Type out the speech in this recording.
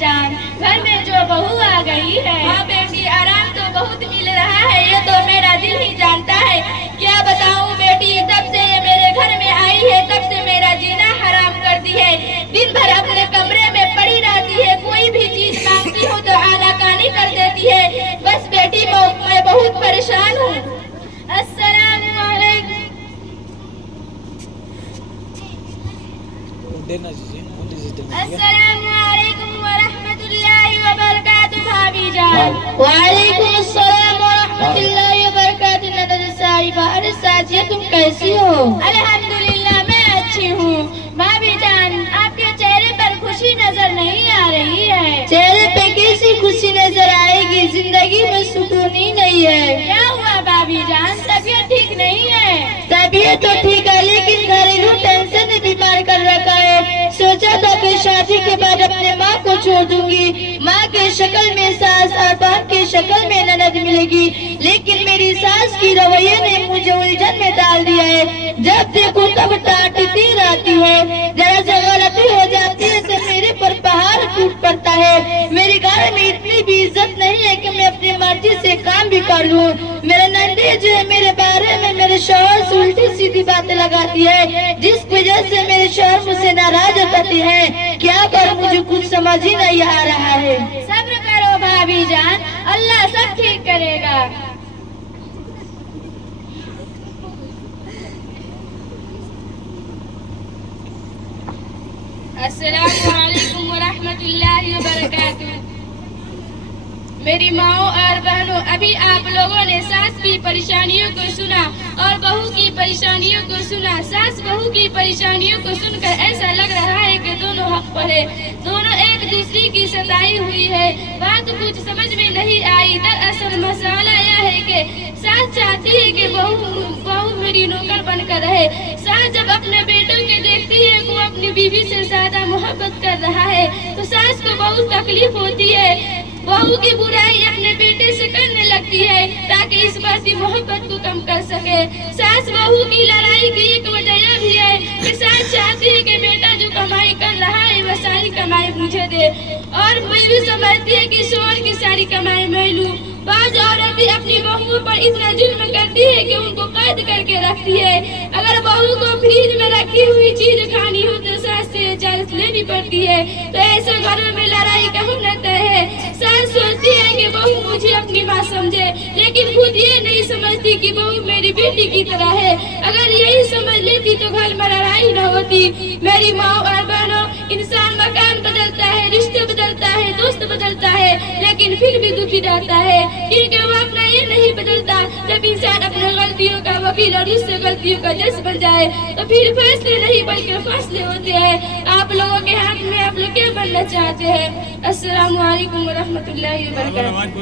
جان، گھر میں جو بہو آ گئی ہے۔ ہاں بیٹی آرام تو بہت مل رہا ہے، یہ تو میرا دل ہی جانتا ہے۔ کیا بتاؤں بیٹی، تب سے یہ میرے گھر میں آئی ہے تب سے میرا جینا حرام کر دی ہے۔ دن بھر اپنے کمرے میں پڑی رہتی ہے، کوئی بھی چیز مانگتی ہوں تو آناکانی کر دیتی ہے۔ بس بیٹی میں بہت پریشان ہوں۔ السلام علیکم۔ السلام علیکم ورحمۃ اللہ وبرکاتہ بھابھی جان۔ وعلیکم السلام ورحمۃ اللہ وبرکاتہ ندر صاحبہ۔ ارے ساجیہ تم کیسی ہو؟ الحمدللہ میں اچھی ہوں۔ بھابھی جان آپ کے چہرے پر خوشی نظر نہیں آ رہی ہے۔ چہرے پہ کیسی خوشی نظر آئے گی، زندگی میں سکون ہی نہیں ہے۔ کیا ہوا بھابھی جان، طبیعت ٹھیک نہیں ہے؟ طبیعت تو ٹھیک ہے لیکن گھریلو ٹینشن نے بیمار کر رکھا ہے۔ سوچا تھا کہ شادی کے بعد اپنے ماں کو چھوڑ دوں گی، ماں کے شکل میں ساس اور بہن کے شکل میں نند ملے گی، لیکن میری ساس کی رویے نے مجھے الجھن میں ڈال دیا ہے۔ جب دیکھو تب ڈانٹتی رہتی ہے، ذرا سے غلطی ہو جاتی ہے تو میرے پر پہاڑ ٹوٹ پڑتا ہے۔ میرے گھر میں اتنی بھی عزت نہیں ہے کہ میں اپنی مرضی سے کام بھی کر لوں۔ میرے نندی جو ہے میرے بارے میں میرے شوہر سے الٹی سیدھی باتیں لگاتی ہے، جس وجہ سے میرے شوہر مجھ سے ناراض ہوتے ہیں۔ کیا کروں، مجھے کچھ سمجھ ہی نہیں آ رہا ہے۔ صبر کرو بھابھی جان، اللہ سب ٹھیک کرے گا۔ السلام علیکم ورحمۃ اللہ وبرکاتہ۔ میری ماؤں اور بہنوں، ابھی آپ لوگوں نے ساس کی پریشانیوں کو سنا اور بہو کی پریشانیوں کو سنا۔ ساس بہو کی پریشانیوں کو سن کر ایسا لگ رہا ہے کہ دونوں حق پر ہے، دونوں ایک دوسرے کی ستائی ہوئی ہے۔ بات کچھ سمجھ میں نہیں آئی۔ دراصل مسئلہ یہ ہے کہ ساس چاہتی ہے کہ بہو میری نوکر بن کر رہے۔ ساس جب اپنے بیٹوں کے دیکھتی ہے کہ وہ اپنی بیوی سے زیادہ محبت کر رہا ہے تو ساس کو بہت تکلیف ہوتی ہے۔ بہو کی برائی اپنے بیٹے سے کرنے لگتی ہے تاکہ اس بات کی محبت کو کم کر سکے۔ ساس بہو کی لڑائی کی ایک وجہ یہ بھی ہے کہ ساس چاہتی ہے کہ بیٹا جو کمائی کر رہا ہے وہ ساری کمائی مجھے دے، اور میں بھی سمجھتی ہے کہ شوہر کی ساری کمائی میں لوں۔ بعض عورتیں اپنی بہوؤں پر اتنا ظلم کرتی ہے کہ ان کو قید کر کے رکھتی ہے۔ اگر بہو کو فریج میں رکھی ہوئی چیز کھانی ہو تو ساس سے اجازت لینی پڑتی ہے، تو ایسے گھروں میں لڑائی کا ہونا طے ہے۔ ساس سوچتی ہے کہ بہو مجھے اپنی ماں سمجھے، لیکن خود یہ نہیں سمجھتی کہ بہو میری بیٹی کی طرح ہے۔ اگر یہی سمجھ لیتی تو گھر میں لڑائی نہ ہوتی۔ میری ماں اور بہنوں، انسان مکان بدلتا ہے، رشتے بدلتا ہے، دوست بدلتا ہے، لیکن پھر بھی دکھی رہتا ہے، کیونکہ وہ اپنا یہ نہیں بدلتا۔ جب انسان اپنے غلطیوں کا وکیل اور اس سے غلطیوں کا جج بن جائے تو پھر فیصلے نہیں بلکہ فاصلے ہوتے ہیں۔ آپ لوگوں کے ہاتھ میں آپ لوگ کیا بننا چاہتے ہیں؟ السلام علیکم ورحمۃ اللہ وبرکاتہ۔